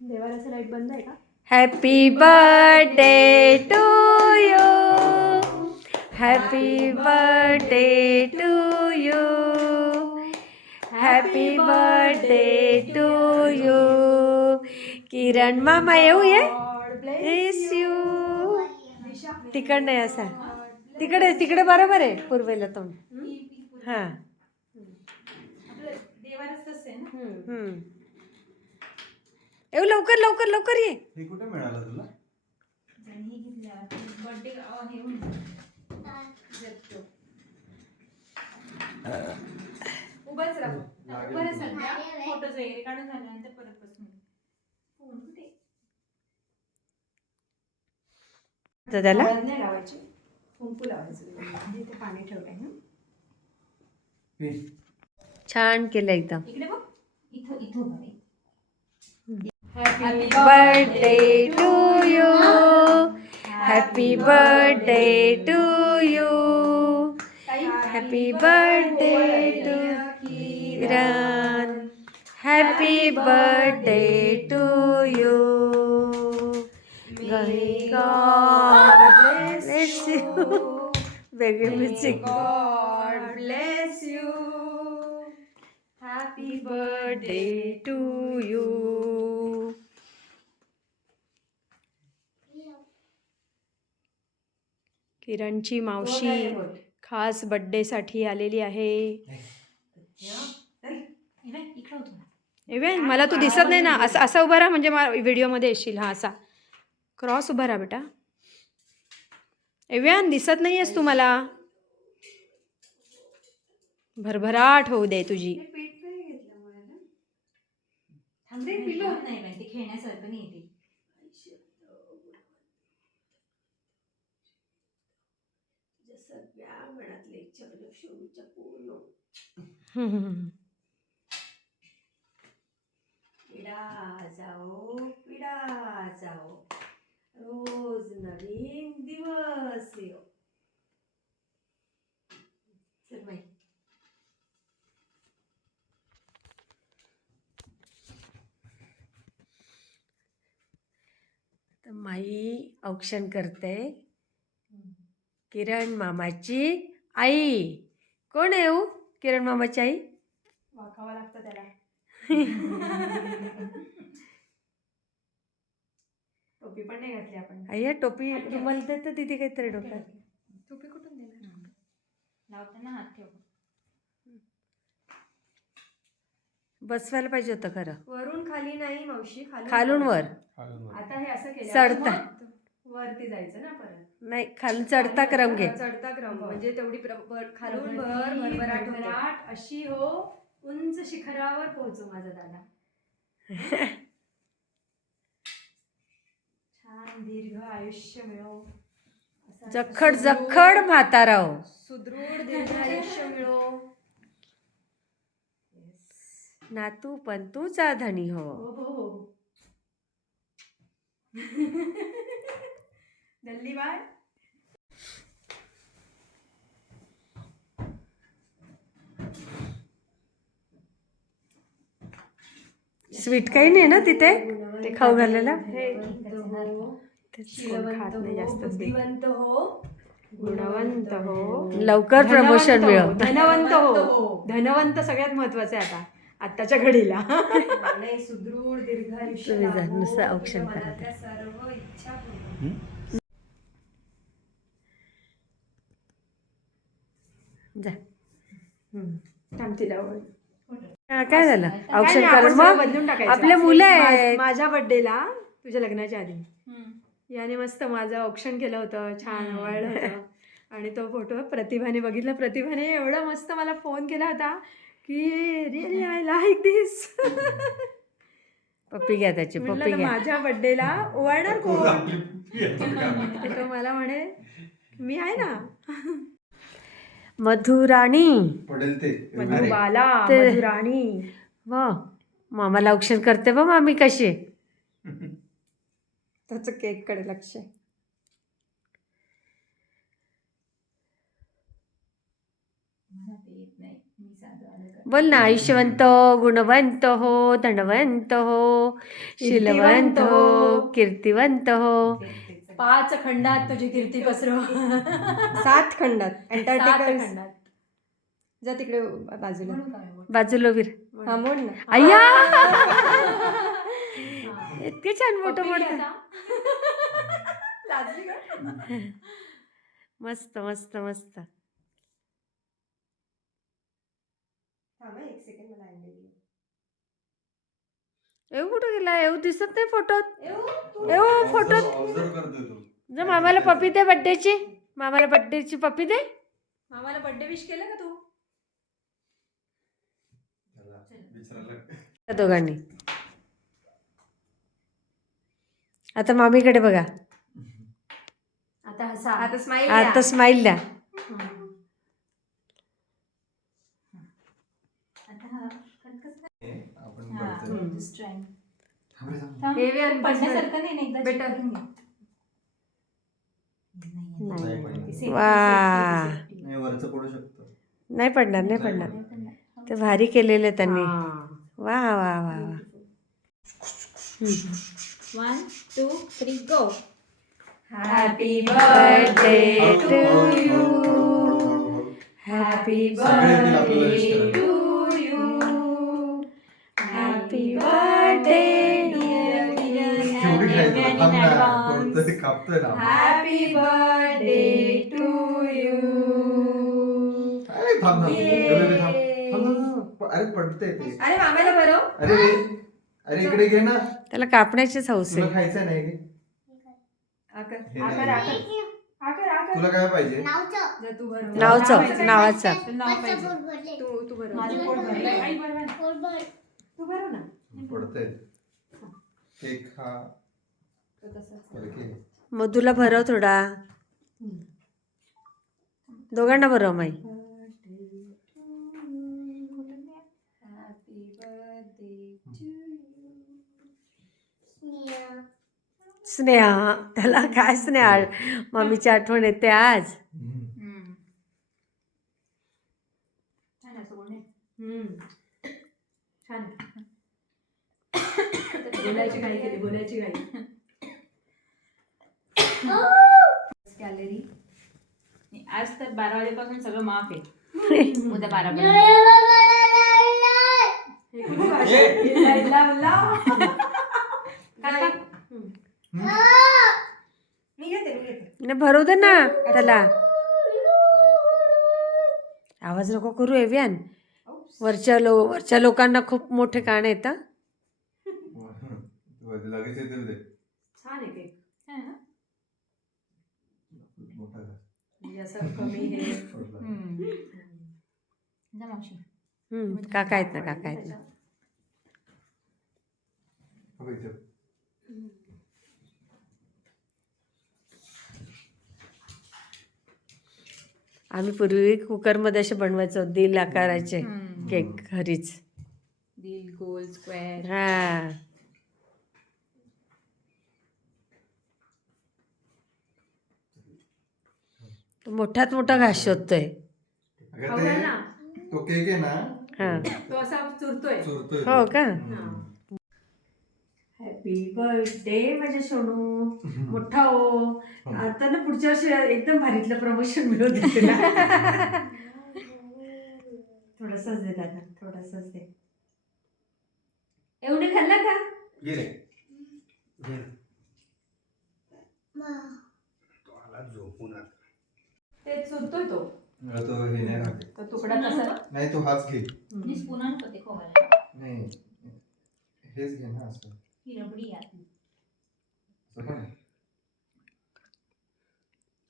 अंगा. Happy birthday to you happy birthday to you happy birthday to you. Kiran मामा येऊ yes you तिकड नाही असा. तिकडे तिकडे बरोबर आहे पूर्वेला तोंड हां. लवकर लवकर लवकर ये. हे कुठे मिळालं तुला? फोटोज वगैरे काढून झाल्यानंतर परत बसून फोन कुठे? तर त्याला? नाही लावायची. कुंकू लावायचं. इथे पाणी ठेवलंय ना. छान केलं एकदम. इकडे बघ. इथं इथं बघ Happy birthday to you. Happy birthday to you. Happy birthday to Kiran. Happy birthday to you. God bless you. baby. music. God bless you. Happy birthday to you. किरणची मावशी खास बड्डेसाठी आलेली आहे. एव्हन मला तू दिसत नाही ना. असं असा उभा राहा म्हणजे मला व्हिडिओमध्ये येशील. हा असा. क्रॉस उभा राहा बेटा. एव्हन दिसत नाही आहेस तू मला. भरभराट होऊ दे तुझी. पिलो. नाही सगळ्या मनातले इच्छा म्हणजे शेवटच्या पूर्ण पिढा जाओ पिढा जाओ. रोज नवीन दिवस येऊ चल बाई. तर माई औक्षण करते. किरण मामाची आई. कोण आहे हो? किरण मामाची आई? वाकावं लागतं त्याला. टोपी पण नाही घातली आपण. आई टोपी रुमाल देतं तिथे काहीतरी डोक्यात. टोपी कुठून देणार? लावताना हात ठेव बसवायला पाहिजे होतं खरं. वरून खाली नाही मावशी खालून वर. खालून वर. आता हे असं केलं चढता. वरती जायचं ना नाही खालून चढता क्रम घे. चढता क्रम. म्हणजे तेवढी खालून भर भरभराट. भरभराट अशी हो उंच शिखरावर पोहोचू माझा दादा. छान दीर्घ आयुष्य मिळो. जखड जखड म्हातारा हो. सुदृढ दीर्घ आयुष्य मिळो. नातू पण तूचा धनी हो. हो हो हो. दल्ली बाळ स्वीट काही नाही ना तिथे? ते खाऊ घालायला हो. बुद्धिवंत हो. गुणवंत हो. लवकर प्रमोशन मिळव. धनवंत धनवंत हो. धनवंत सगळ्यात महत्वाचं आहे आता. आत्ताच्या घडीला. नाही सुदृढ दीर्घ नुसतं औक्षण करा सर्व इच्छा पूर्ण हम्म? जा थांब तिला ओळ. हा, काय झालं? औक्षण मग. आपले मुलं आहेत. माझ्या बर्थडेला तुझ्या लग्नाच्या आधी. याने मस्त माझं ऑप्शन केलं होतं. छान आवडलं होतं. आणि तो फोटो प्रतिभाने बघितला. प्रतिभाने एवढा मस्त मला फोन केला होता की रिअली आय लाईक दिस पप्पी घ्या त्याची पप्पी घ्या. माझ्या बर्थडेला ओवाळणार कोण? तो मला म्हणे मी आहे ना. मधुराणी. मधुबाला ते- मधुराणी. वा मामाला औक्षण करते बा मामी कशी. त्याचं केककडे लक्ष. आहे. बोल ना आयुष्यवंत गुणवंत हो धनवंत हो शीलवंत हो कीर्तिवंत हो. पाच खंडात तुझी कीर्ती पसरव सात खंडात सात अंटार्क्टिका खंडात जा तिकडे बाजूला बोल? बाजूलो वीर हा म्हण ना अय्या. इतके छान मोठं पप्पी मोठं आता. लाजली का? मस्त मस्त मस्त थांब हं, एक सेकंड मला. येऊ कुठं गेला? येऊ दिसत नाही फोटोत येऊ फोटोत ऑब्झर्व करतोय तो. जा मामाला पप्पी दे बड्डेची मामाला बड्डेची पप्पी दे. मामाला बर्थडे विश केलं का तू? दोघांनी. आता मामीकडे बघा. आता हसा. आता स्माईल आता स्माईल द्या. हा. थांब पडण्यासारखं नाही ना एकदा Better. पडणार. वा. नाही वरचं पडू शकतो नाही पडणार नाही पडणार. ते भारी केलेले त्यांनी. वा वा वा वा One, two, three, go. Happy birthday हळू, to हळू, हळू, you. हळू, हळू, हळू. Happy सगळे येतील आपल्याला wish birthday करायला. कापतोय ना. Happy birthday to you. अरे थांब थांब. अरे, थांब. पडते ते. अरे मामाला बरं. अरे रे. अरे इकडे घे ना. त्याला कापण्याचीच हौस तुला आहे. खायचं नाही घे. आकर हे आकर नाही. आकर. आकर आकर. तुला काय पाहिजे? जा तू भर. नावचं. नावाचं नाव पाहिजे. तू तू भर. माझं पोट भरलंय. आई भरवा ना. तू भर ना. पडतंय. केक हा. तो तसाच घे. मधूला भरव थोडा. दोघांना भरव माई. स्नेहा त्याला काय स्नेहा? मम्मीची आठवण येते आज. छान छान बोलायची घाई केली बोलायची घाई. गॅलरी. आज तर बारा वाजेपासून सगळं माफ आहे. उद्या बारा हे नाही भरवू दे ना त्याला. आवाज नको करू एव्यान वरच्या लो वरच्या लोकांना खूप मोठे कान आहेत हं. लगेच येतील ते. छान आहे केक छान आहे ना? मोठा घास. म्हणजे असं कमी हे पडला. हम्म. जा मावशी हम्म, काका आहेत ना काका आहेत ना. आम्ही पूर्वी कुकरमध्ये असे बनवायचो दिल आकाराचे. केक घरीच दिल गोल स्क्वेअर हा तो मोठ्यात मोठा घास शोधतोय. अगं ते ना. तो केक आहे ना? हा. तो असा चुरतोय. चोरतोय. हो. का? हॅपी बर्थडे माझ्या सोनू. मोठा हो. आता ना पुढच्या वर्षी एकदम भारीतलं प्रमोशन मिळू दे तुला. थोडंसंच दे दादा थोडंसंच दे. एवढे खाल्ला का? घे रे. घे. तो आला झोपून आता. ते चुरतोय तो. तो हे नाही. तो तुकडा कसा? नाही तो हाच घे. मी स्पून आणतो ते खोवायला नाही हेच घे ना असं. ही रबडी आहे असं का?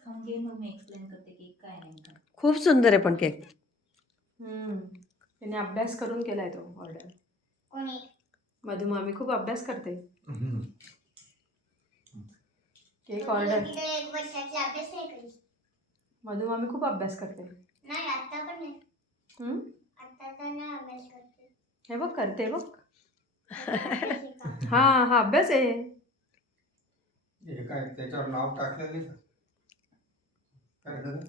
खाऊन घे मग मी एक्सप्लेन करते की काय नेमकं. खूप सुंदर आहे पण केक. हम्म. त्याने अभ्यास करून केलाय तो ऑर्डर कोणी? मधू मामी खूप अभ्यास करते. हम्म. केक ऑर्डर तिकडे एक वर्षाची अभ्यास नाही करी मधू मामी खूप अभ्यास करते. नाही आता पण नाही हम्म? आता तर नाही अभ्यास करते. हे बघ करते बघ? हा हा अभ्यास आहे. हे काय त्याच्यावर नाव टाकलं नाही का? काय झालं?